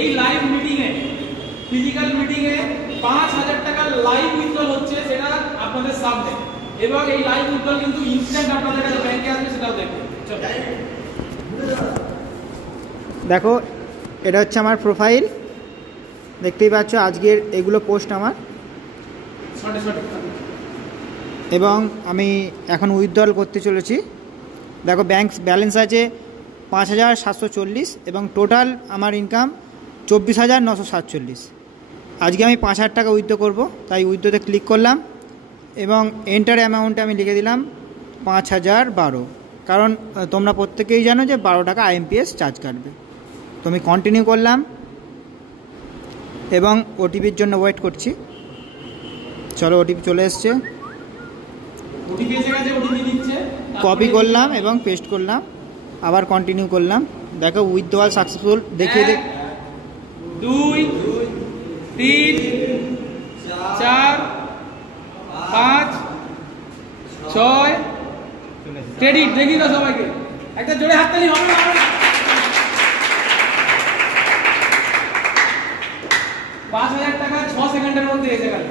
এই live meeting a physical meeting এ 5000 টাকা live withdrawal হচ্ছে, সেটা আপনাদের সামনে, এবং এই লাইভ উইথড্রল কিন্তু ইনস্ট্যান্ট আপনাদের কাছে ব্যাংকে আসবে, সেটাও দেখবেন। দেখো এটা হচ্ছে আমার প্রোফাইল, দেখতেই পাচ্ছ আজকের এগুলো পোস্ট আমার, এবং আমি এখন উইথড্রল করতে চলেছি। দেখো ব্যাংক ব্যালেন্স আছে 5740 এবং টোটাল আমার ইনকাম 24947। আজকে আমি 5000 টাকা উইথড্র করব, তাই উইথড্রোতে ক্লিক করলাম এবং এন্টার অ্যামাউন্টে আমি লিখে দিলাম 5012, কারণ তোমরা প্রত্যেকেই জানো যে 12 টাকা IMPS চার্জ কাটবে। তো আমি কন্টিনিউ করলাম এবং ওটিপির জন্য ওয়েট করছি। চলো ওটিপি চলে এসছে, কপি করলাম এবং পেস্ট করলাম, আবার কন্টিনিউ করলাম। দেখো উইথড্রয়াল সাকসেসফুল দেখিয়ে দিই, 2 3 4 5 6 ক্রেডিট দেখি না সবাইকে, একটা জোরে হাততালি হবে না? 5000 টাকা 6 সেকেন্ডের মধ্যে এসে গেল।